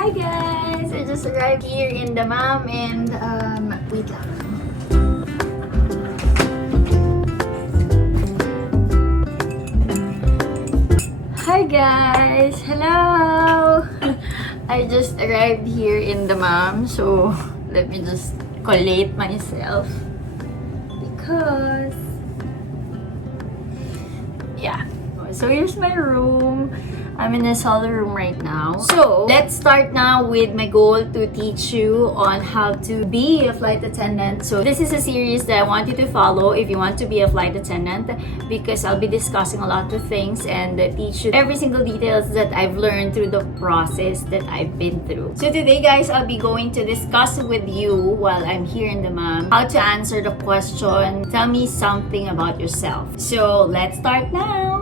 Hi guys! I just arrived here in the mom and wait lang. Hi guys! Hello! I just arrived here in the mom, so let me just collate myself because yeah. So here's my room. I'm in a solo room right now. So let's start now with my goal to teach you on how to be a flight attendant. So this is a series that I want you to follow if you want to be a flight attendant, because I'll be discussing a lot of things and teach you every single details that I've learned through the process that I've been through. So today guys, I'll be going to discuss with you while I'm here in the mom how to answer the question, tell me something about yourself. So let's start now.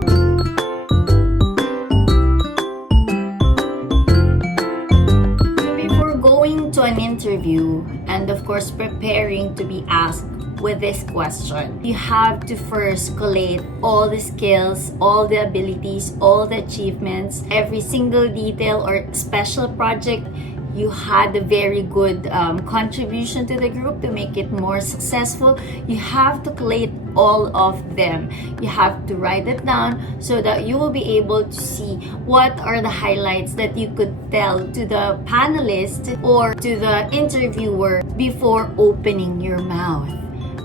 To an interview and of course preparing to be asked with this question, you have to first collate all the skills, all the abilities, all the achievements, every single detail or special project you had a very good contribution to the group to make it more successful. You have to collate all of them. You have to write it down so that you will be able to see what are the highlights that you could tell to the panelist or to the interviewer before opening your mouth,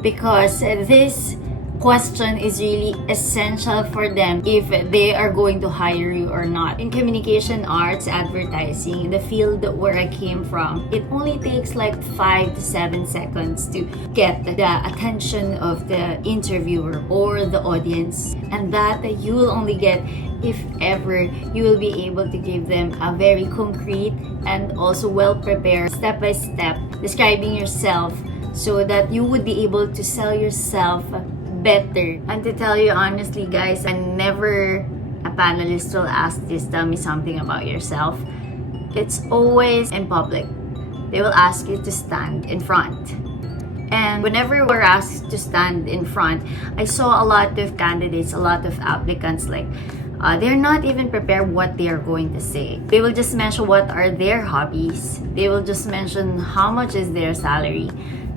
because this question is really essential for them if they are going to hire you or not. In communication arts, advertising, the field where I came from, it only takes like 5 to 7 seconds to get the attention of the interviewer or the audience, and that you will only get if ever you will be able to give them a very concrete and also well prepared step-by-step describing yourself so that you would be able to sell yourself better. And to tell you honestly guys, whenever a panelist will ask this, tell me something about yourself, it's always in public. They will ask you to stand in front. And whenever we're asked to stand in front, I saw a lot of candidates, a lot of applicants, like they're not even prepared what they are going to say. They will just mention what are their hobbies. They will just mention how much is their salary.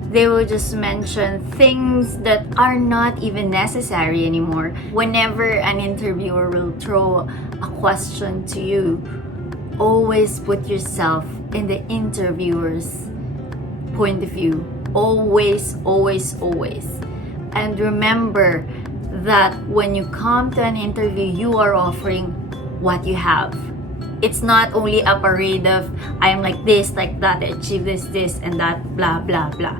They will just mention things that are not even necessary anymore. Whenever an interviewer will throw a question to you, always put yourself in the interviewer's point of view. Always, always, always. And remember that when you come to an interview, you are offering what you have. It's not only a parade of I am like this, like that, I achieve this, and that, blah, blah, blah.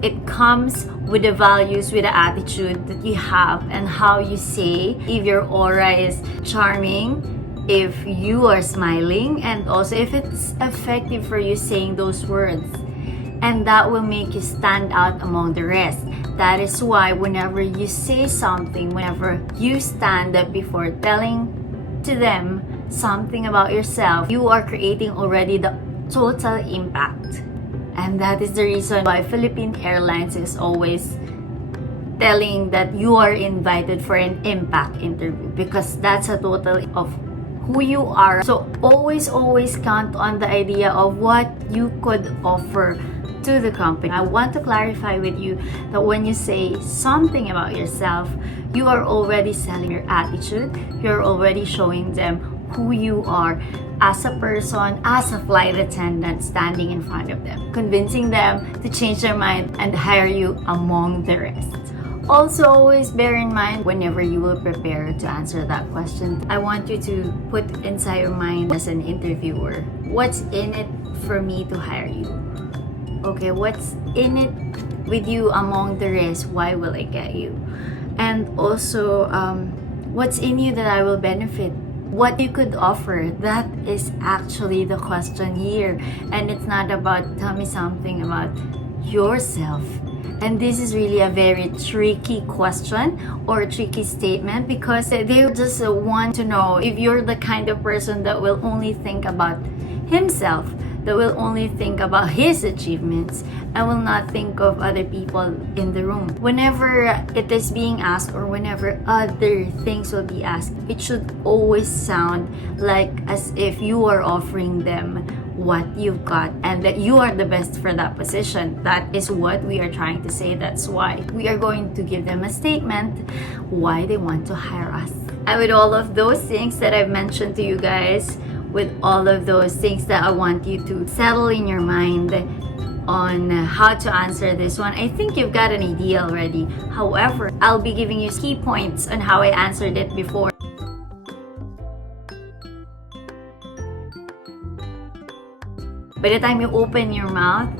It comes with the values, with the attitude that you have and how you say, if your aura is charming, if you are smiling, and also if it's effective for you saying those words. And that will make you stand out among the rest. That is why whenever you say something, whenever you stand up before telling to them something about yourself, you are creating already the total impact. And that is the reason why Philippine Airlines is always telling that you are invited for an impact interview, because that's a total of who you are. So always count on the idea of what you could offer to the company. I want to clarify with you that when you say something about yourself, you are already selling your attitude. You're already showing them who you are as a person, as a flight attendant standing in front of them, convincing them to change their mind and hire you among the rest. Also, always bear in mind whenever you will prepare to answer that question, I want you to put inside your mind as an interviewer, what's in it for me to hire you? Okay, what's in it with you among the rest? Why will I get you? And also, what's in you that I will benefit? What you could offer? That is actually the question here. And it's not about tell me something about yourself. And this is really a very tricky question or a tricky statement, because they just want to know if you're the kind of person that will only think about himself, that will only think about his achievements and will not think of other people in the room. Whenever it is being asked or whenever other things will be asked, it should always sound like as if you are offering them what you've got and that you are the best for that position. That is what we are trying to say. That's why we are going to give them a statement why they want to hire us. And with all of those things that I've mentioned to you guys, with all of those things that I want you to settle in your mind on how to answer this one, I think you've got an idea already. However, I'll be giving you key points on how I answered it before. By the time you open your mouth,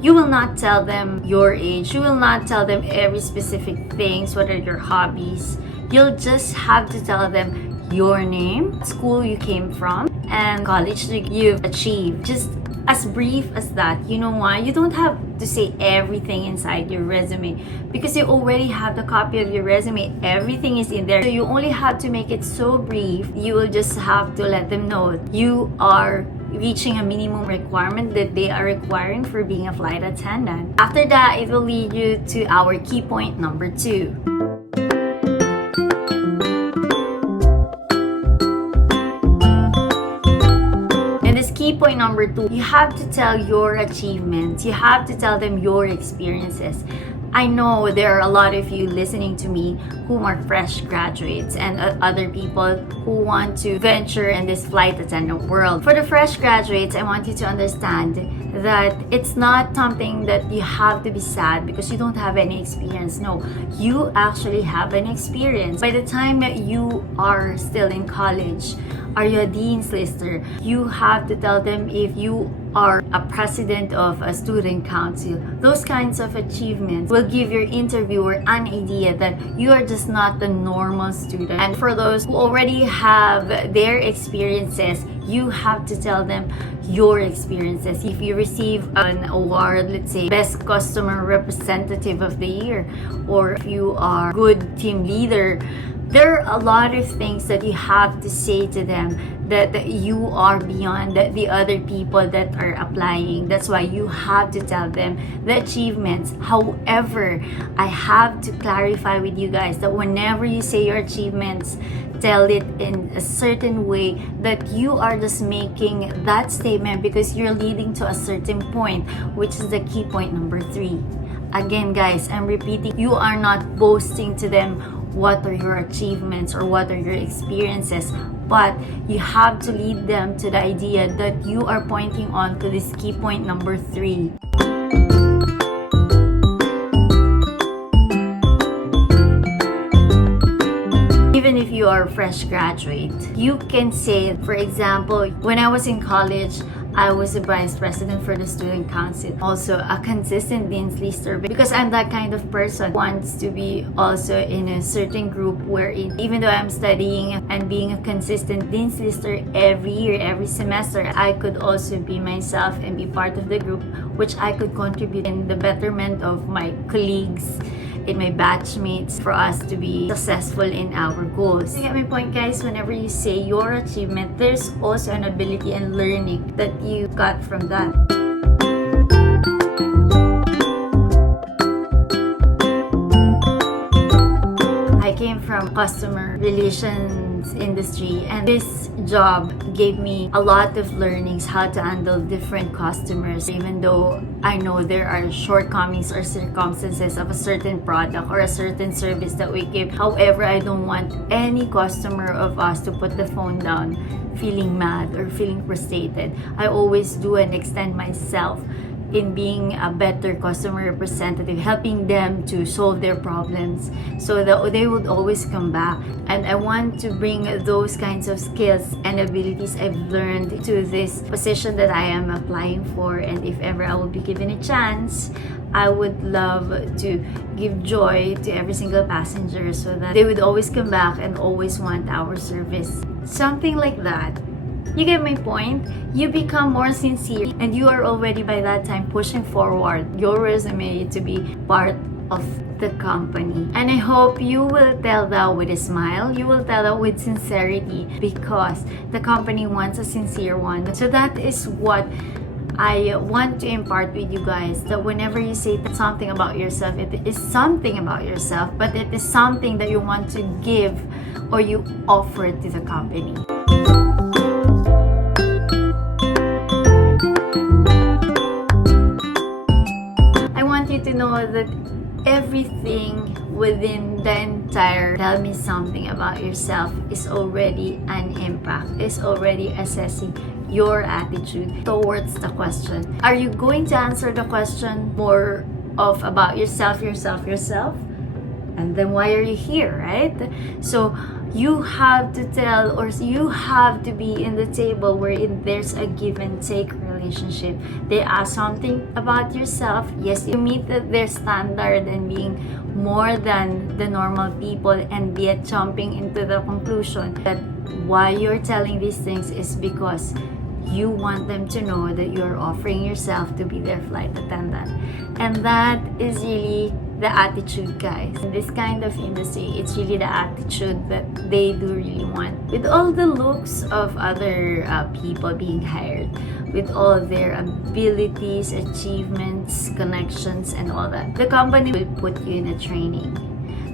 you will not tell them your age. You will not tell them every specific things, what are your hobbies. You'll just have to tell them your name, school you came from, and college you've achieved. Just as brief as that. You know why? You don't have to say everything inside your resume because you already have the copy of your resume. Everything is in there. So you only have to make it so brief. You will just have to let them know you are reaching a minimum requirement that they are requiring for being a flight attendant. After that, it will lead you to our key point number 2. Key point number 2, you have to tell your achievements. You have to tell them your experiences. I know there are a lot of you listening to me who are fresh graduates and other people who want to venture in this flight attendant world. For the fresh graduates, I want you to understand that it's not something that you have to be sad because you don't have any experience. No, you actually have an experience. By the time that you are still in college, are you a dean's lister? You have to tell them if you are a president of a student council. Those kinds of achievements will give your interviewer an idea that you are just not the normal student. And for those who already have their experiences, you have to tell them your experiences. If you receive an award, let's say best customer representative of the year, or if you are good team leader, there are a lot of things that you have to say to them that you are beyond the other people that are applying. That's why you have to tell them the achievements. However, I have to clarify with you guys that whenever you say your achievements, tell it in a certain way that you are just making that statement because you're leading to a certain point, which is the key point number 3. Again, guys, I'm repeating, you are not boasting to them what are your achievements or what are your experiences, but you have to lead them to the idea that you are pointing on to this key point number 3. Even if you are a fresh graduate, you can say, for example, when I was in college, I was a vice president for the student council, also a consistent dean's lister, because I'm that kind of person who wants to be also in a certain group where even though I'm studying and being a consistent dean's lister every year, every semester, I could also be myself and be part of the group, which I could contribute in the betterment of my colleagues, in my batchmates, for us to be successful in our goals. You get my point, guys? Whenever you say your achievement, there's also an ability and learning that you got from that. I came from customer relations industry, and this job gave me a lot of learnings how to handle different customers. Even though I know there are shortcomings or circumstances of a certain product or a certain service that we give, however, I don't want any customer of us to put the phone down feeling mad or feeling frustrated. I always do and extend myself in being a better customer representative, helping them to solve their problems so that they would always come back. And I want to bring those kinds of skills and abilities I've learned to this position that I am applying for. And if ever I will be given a chance, I would love to give joy to every single passenger so that they would always come back and always want our service. Something like that. You get my point? You become more sincere and you are already by that time pushing forward your resume to be part of the company. And I hope you will tell that with a smile. You will tell that with sincerity because the company wants a sincere one. So that is what I want to impart with you guys that whenever you say something about yourself, it is something about yourself, but it is something that you want to give or you offer to the company. I want you to know that everything within the entire tell me something about yourself is already an impact, is already assessing your attitude towards the question. Are you going to answer the question more of about yourself? And then why are you here, right? So you have to tell, or you have to be in the table wherein there's a give and take relationship. They ask something about yourself. Yes, you meet their standard and being more than the normal people, and yet jumping into the conclusion that why you're telling these things is because you want them to know that you're offering yourself to be their flight attendant. And that is really the attitude, guys. In this kind of industry, it's really the attitude that they do really want. With all the looks of other people being hired, with all their abilities, achievements, connections, and all that, the company will put you in a training.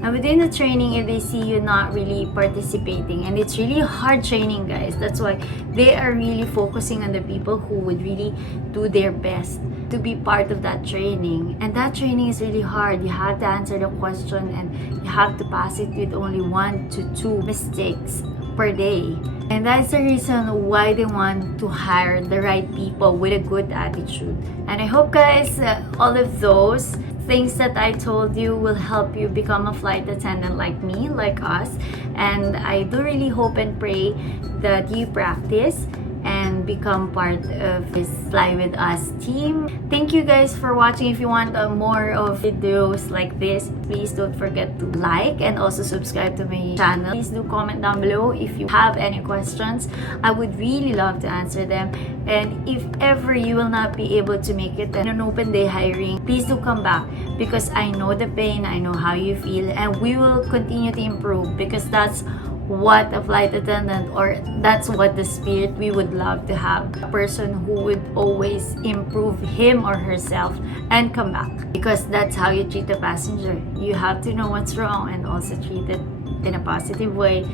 And within the training, if they see you not really participating, and it's really hard training, guys, that's why they are really focusing on the people who would really do their best to be part of that training. And that training is really hard. You have to answer the question and you have to pass it with only 1 to 2 mistakes per day. And that's the reason why they want to hire the right people with a good attitude. And I hope, guys, all of those things that I told you will help you become a flight attendant like me, like us. And I do really hope and pray that you practice and become part of this Fly With Us team. Thank you guys for watching. If you want more of videos like this, please don't forget to like and also subscribe to my channel. Please do comment down below if you have any questions. I would really love to answer them. And if ever you will not be able to make it in an open day hiring, please do come back, because I know the pain, I know how you feel, and we will continue to improve, because that's what a flight attendant, or that's what the spirit we would love to have, a person who would always improve him or herself and come back, because that's how you treat a passenger. You have to know what's wrong and also treat it in a positive way,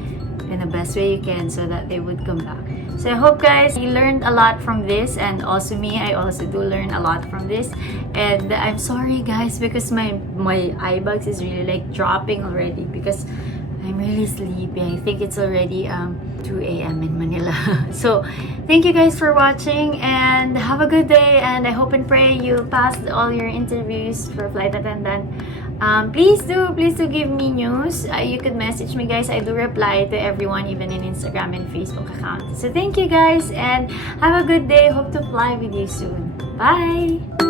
in the best way you can, so that they would come back. So I hope, guys, you learned a lot from this, and also me, I also do learn a lot from this. And I'm sorry, guys, because my eye bags is really like dropping already, because I'm really sleepy. I think it's already 2 a.m. in Manila. So thank you guys for watching, and have a good day, and I hope and pray you passed all your interviews for flight attendant. Please do give me news. You could message me, guys. I do reply to everyone, even in Instagram and Facebook account. So thank you, guys, and have a good day. Hope to fly with you soon. Bye!